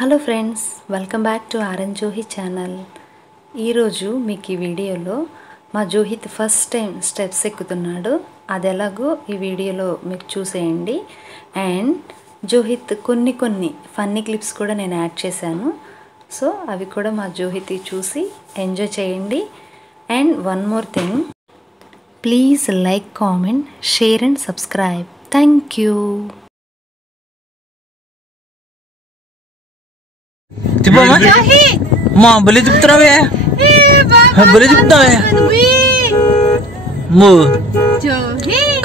Hello friends, welcome back to RN Johi channel. ఈరోజు మీకు ఈ వీడియోలో మా జోహిత్ ఫస్ట్ టైం స్టెప్స్ ఎక్కుతున్నాడు. అది ఎలాగో ఈ వీడియోలో మీకు చూసేయండి. అండ్ జోహిత్ కొన్ని ఫన్నీ క్లిప్స్ కూడా నేను యాడ్ చేశాను. సో అవి కూడా మా జోహిత్ చూసి ఎంజాయ్ చేయండి. And one more thing, please like, comment, share and subscribe. Thank you. మా బలి చెప్తున్నావే, బలి చెప్తున్నావే.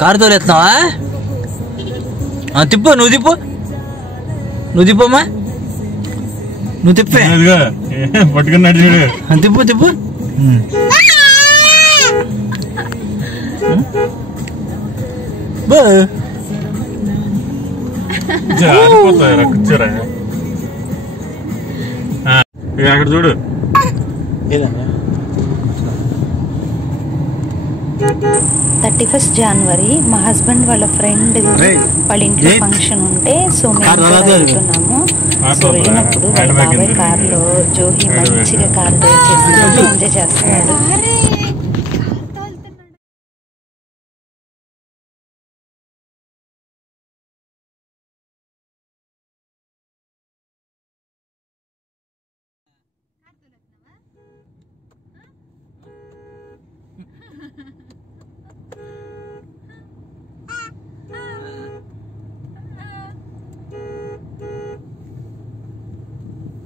కారు తోలేస్తున్నావా? తిప్పు, నువ్వు తిప్పు, నువ్వు తిప్పమ్మా, నువ్వు తిప్పే పట్టుకున్నాడు చూడు. తిప్పు తిప్పు. కూర్చోరా అక్కడ చూడు. 31 జనవరి మా హస్బెండ్ వాళ్ళ ఫ్రెండ్ వాళ్ళ ఇంట్లో ఫంక్షన్ ఉంటే సో మేము వెళ్తున్నాము. సో వెళ్ళినప్పుడు వాళ్ళ బాబాయ్ కార్లో జోహి మంచిగా కార్ డ్రైవ్ చేస్తున్నాడు, ఎంజాయ్ చేస్తున్నాడు.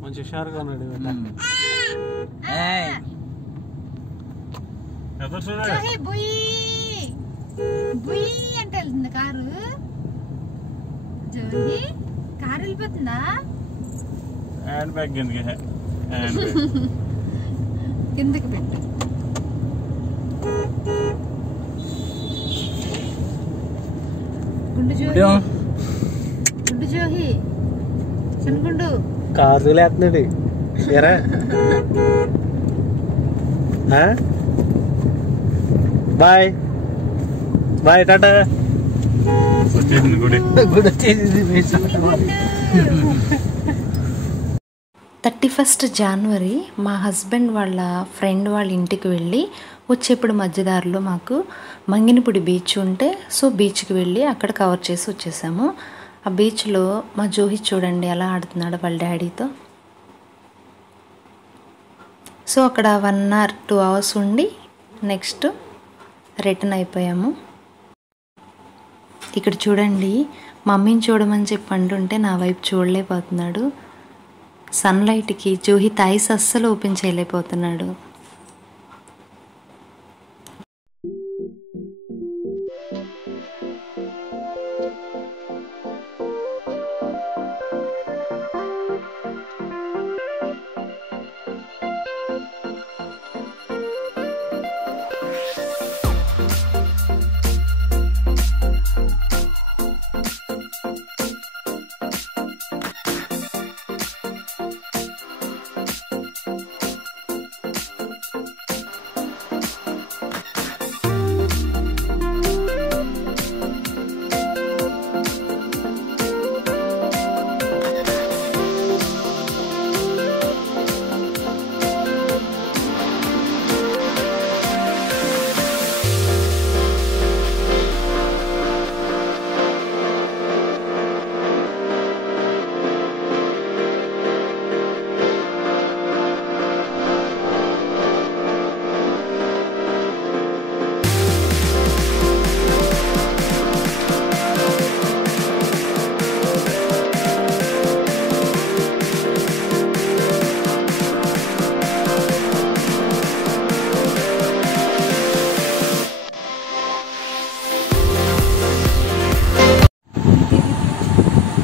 మంచి హుషారుగా ఉన్నాడు. అంటే వెళ్తుంది కారు. జోహి కారు వెళ్ళిపోతుందా? హ్యాండ్ బ్యాగ్ కిందకి పెట్టు. గుండు జోహి, గుండు జోహి, చిన్నగుండు కారు లేస్తున్నాడు. ఎరా బాయ్ బాయ్, టాటా. వచ్చేసింది గుడి. 31 జనవరి మా హస్బెండ్ వాళ్ళ ఫ్రెండ్ వాళ్ళ ఇంటికి వెళ్ళి వచ్చేప్పుడు మధ్యదారిలో మాకు మంగినపూడి బీచ్ ఉంటే సో బీచ్కి వెళ్ళి అక్కడ కవర్ చేసి వచ్చేసాము. ఆ బీచ్లో మా జోహి చూడండి ఎలా ఆడుతున్నాడు వాళ్ళ డాడీతో. సో అక్కడ 1 or 2 hours ఉండి నెక్స్ట్ రిటర్న్ అయిపోయాము. ఇక్కడ చూడండి, మమ్మీని చూడమని చెప్పి అంటుంటే నా వైపు చూడలేకపోతున్నాడు. సన్లైట్కి జోహిత్ ఐస్ అస్సలు ఓపెన్ చేయలేకపోతున్నాడు.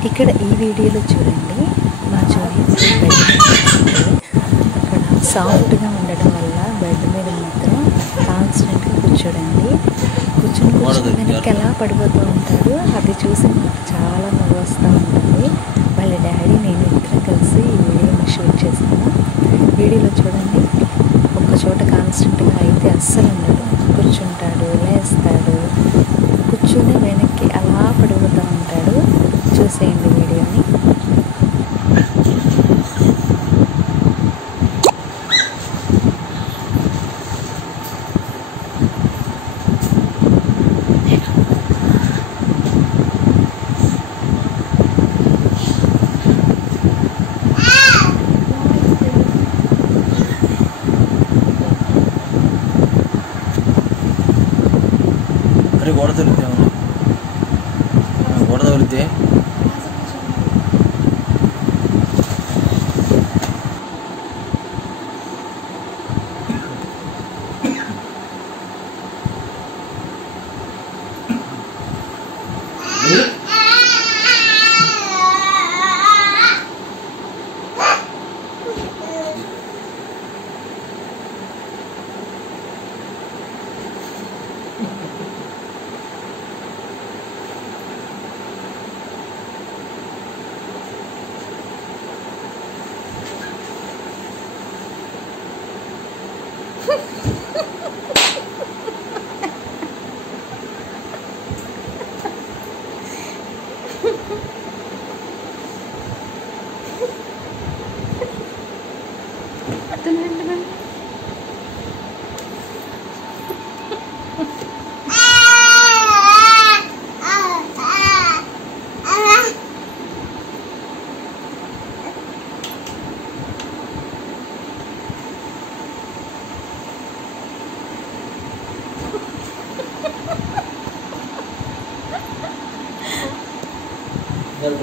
ఇక్కడ ఈ వీడియోలో చూడండి, మా జోహిత్ అక్కడ సాఫ్ట్గా ఉండడం వల్ల బెడ్ మీద మాత్రం కాన్స్టెంట్గా కూర్చోడండి. కూర్చొని వెనక్కి ఎలా పడిపోతూ ఉంటారు, అది చూసి నాకు చాలా నవ్వు వస్తూ ఉంటుంది. వాళ్ళ డాడీ నేను ఇద్దరం కలిసి ఈ వీడియోని షూట్ చేసాము. వీడియోలో చూడండి, ఒక చోట కాన్స్టెంట్గా అయితే అస్సలు ఉండడు. కూర్చుంటాడు, లేస్తాడు, కూర్చొని వెనక్కి అడుగుతూ ఉంటాడు. చూసేయండి వీడియోని. అరే గోడ తొలితే గోడ తొలితే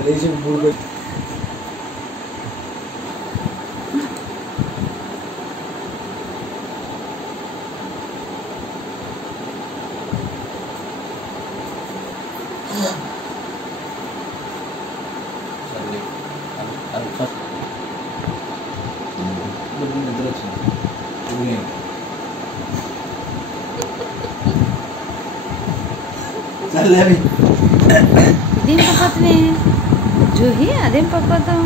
లేచి మూడు అది ఫస్ట్ నిద్ర వచ్చింది. సర్లే ఇదేం పక్కనే జూహి, అదేం పక్కతాం.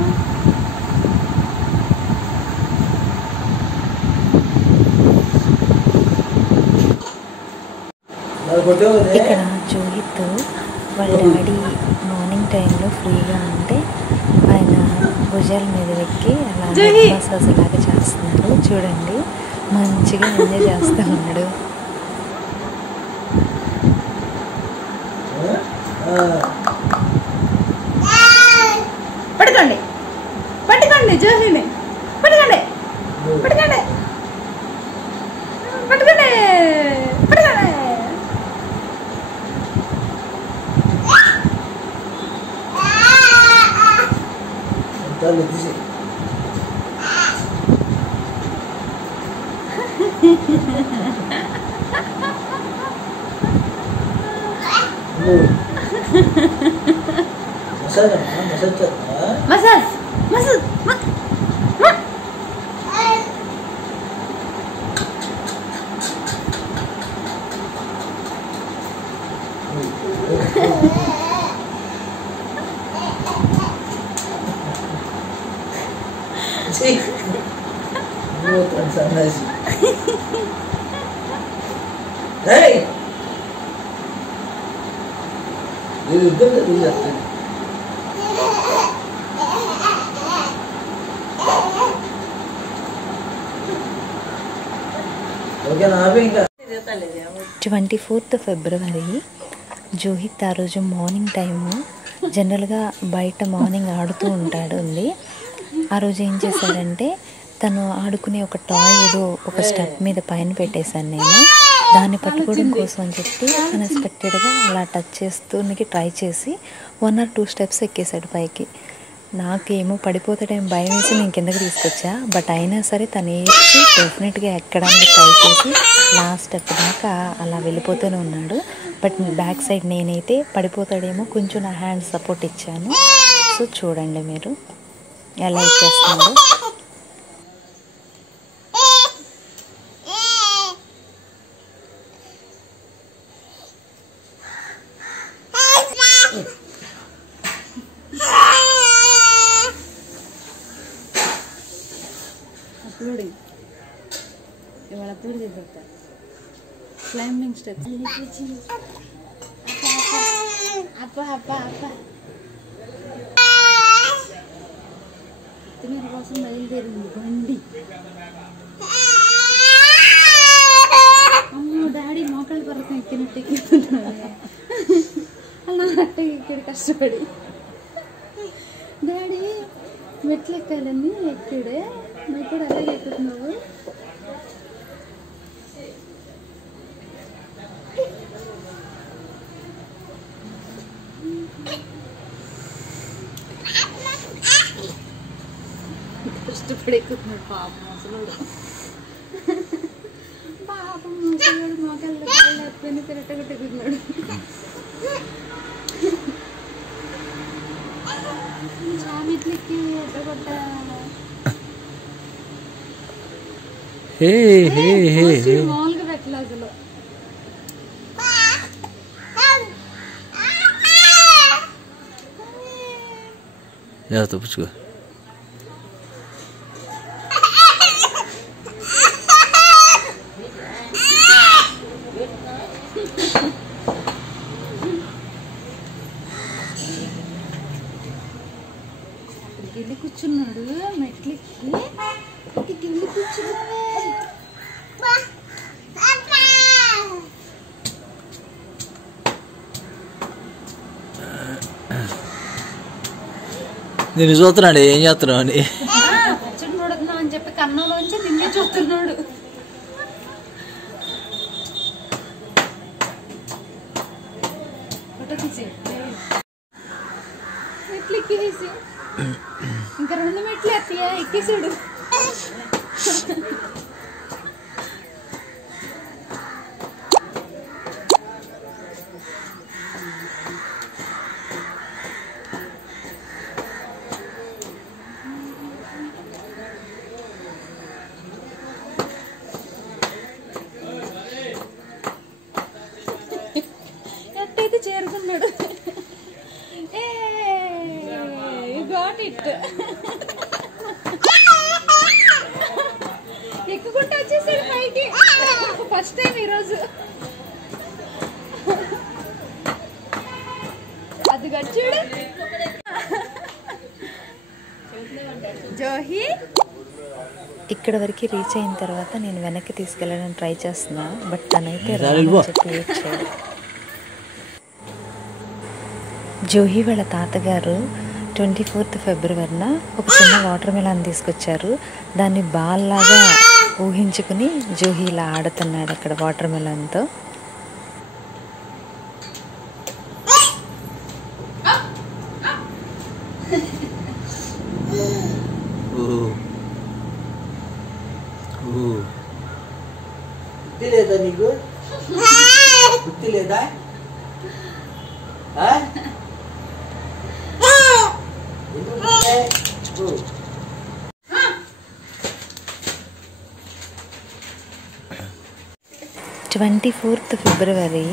ఇక్కడ జోహిత్ వాళ్ళ డాడీ మార్నింగ్ టైంలో ఫ్రీగా ఉంటే ఆయన భుజాల మీద ఎక్కి అలా మసాజ్ లాగా చేస్తున్నారు. చూడండి, మంచిగా ఎంజాయ్ చేస్తూ ఉన్నాడు. పట్టుకోండి పట్టుకోండి జోహిని, పట్టుకోండి పట్టుకోండి పట్టుకోండి పట్టుకోండి. మసాజ్ మసాజ్ ఓకేనా? 24th ఫిబ్రవరి జోహిత్ ఆ రోజు మార్నింగ్ టైము జనరల్గా బయట మార్నింగ్ ఆడుతూ ఉంటాడు ఉంది. ఆ రోజు ఏం చేశాడంటే తను ఆడుకునే ఒక టాయ్ ఏదో ఒక స్టెప్ మీద పైన పెట్టేశాను నేను. దాన్ని పట్టుకోవడం కోసం అని చెప్పి అన్ఎక్స్పెక్టెడ్గా అలా టచ్ చేస్తూనికి ట్రై చేసి 1 or 2 స్టెప్స్ ఎక్కేశాడు పైకి. నాకేమో పడిపోతాడేమో భయం వేసి నేను కిందకి తీసుకొచ్చా. బట్ అయినా సరే తను ఏడ్చి డెఫినెట్గా ఎక్కడానికి ట్రై చేసి లాస్ట్ స్టెప్ దాకా అలా వెళ్ళిపోతూనే ఉన్నాడు. బట్ బ్యాక్ సైడ్ నేనైతే పడిపోతాడేమో కొంచెం నా హ్యాండ్ సపోర్ట్ ఇచ్చాను. సో చూడండి మీరు ఎలా ఎక్కేస్తున్నాడు. అప్లోడింగ్ ఇవాళ అప్లోడ్ చేసేస్తా. క్లైంబింగ్ స్టెప్స్ అప్పా కొత్తిమీర కోసం బయలుదేరింది బండి. అమ్మో డాడీ మోకాళ్ళ పర్వతం ఎక్కినట్టు ఎక్కుతున్నాడు. అలా అట్టే ఎక్కాడు కష్టపడి. డాడీ మెట్లు ఎక్కాలని ఎక్కాడే, నువ్వు కూడా అలాగే ఎక్కుతున్నావు. కష్టపడి ఎక్కుతున్నాడు పాపం ముసలోడు. పాపం ముసలోడు మోకాళ్ళు కాళ్ళు ఎత్తుకొని తిరగట్టు ఎక్కుతున్నాడు. చామిట్లకి ఎట్టగొట్ట మామూలుగా పెట్టలే అసలు. పుచ్చుకో. గిల్లి కూర్చున్నాడు మెట్లెక్కి. గిల్లి కూర్చున్నావే. నేను చూస్తున్నాడు ఏం చేస్తున్నావు అని. పచ్చడి చూడుతున్నావు అని చెప్పి కన్నంలోంచి నిన్నే చూస్తున్నాడు. ఫోటో తీసి మెట్లు ఎక్కేసి ఇంకా 2 మెట్లు ఎత్తియా ఎక్కేసాడు. ఎట్టయితే చేరుకున్నాడు. ఎక్కుకుంటూ వచ్చేసాడు పైకి. ఫస్ట్ టైం ఈరోజు. అది గచ్చాడు జోహి. ఇక్కడ వరకు రీచ్ అయిన తర్వాత నేను వెనక్కి తీసుకెళ్ళడానికి ట్రై చేస్తున్నా, బట్ తనైతే చెప్పి వచ్చాడు. జోహి వాళ్ళ తాతగారు 24th ఫిబ్రవరిన ఒక చిన్న వాటర్ మిలాన్ తీసుకొచ్చారు. దాన్ని బాల్ లాగా ఊహించుకుని జోహి ఇలా ఆడుతున్నాడు అక్కడ వాటర్ మిలాన్తో. బుద్ధి లేదా నీకు? బుద్ధి లేదా? 24th ఫిబ్రవరి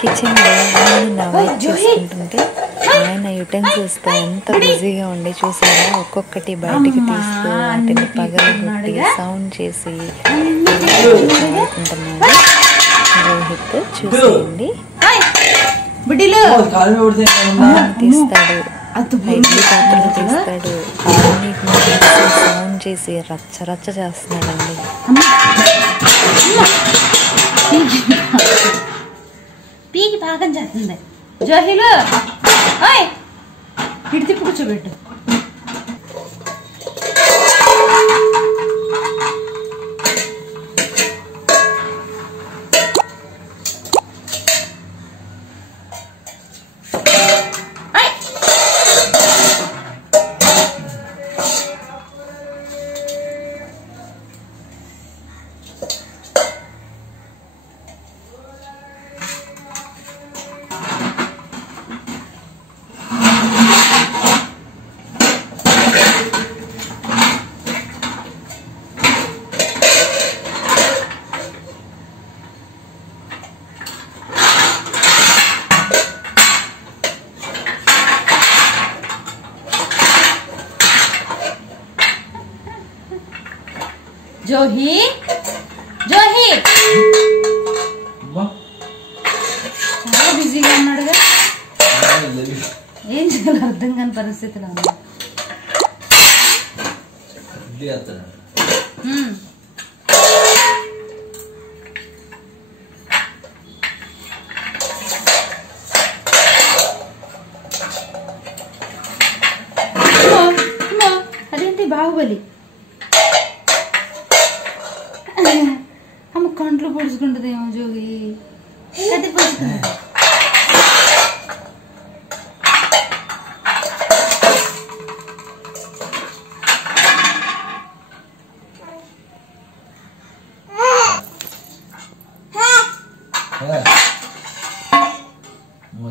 కిచెన్లో ఆయన వర్క్ చేసుకుంటుంటే ఆయన యుటెన్సిల్స్తో ఎంత బిజీగా ఉండి చూసారా, ఒక్కొక్కటి బయటికి తీస్తూ వాటిని పగలగొట్టి సౌండ్ చేసి ఆడుకుంటున్నాడు రోహిత్. చూసేయండి తీస్తాడు, ఇడ్లీ పాత్రలు తీస్తాడు, అన్నిటిని సౌండ్ చేసి రచ్చ రచ్చ చేస్తున్నాడండి. పీకి పాకం చేస్తుంది జోహిలు. ఇటు తిప్పి కూర్చోబెట్టు. జోహి జోహి చాలా బిజీగా ఉన్నాడుగా. అసలు అర్థం కాని పరిస్థితిలో ఉంది. అదేంటి బాహుబలి అమ్మ కంట్లో పొడుచుకుంటుందేమో జోగి కత్తి పొడుచుకుంది.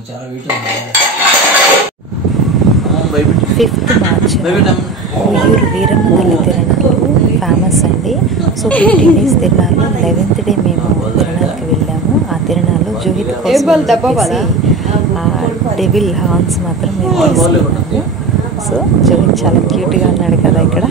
చాలా 5th మార్చ్ ఉయ్యూరు వీరమ్మ తల్లి తిరణాలు ఫేమస్ అండి. సో 15 days తిరణాలు 11th డే మేము తిరణాలకి వెళ్ళాము. ఆ తిరణాలు జోహిత్ కోసం డెవిల్ హార్న్స్ మాత్రం మేము తీసుకున్నాము. సో జోహిత్ చాలా క్యూట్గా ఉన్నాడు కదా ఇక్కడ.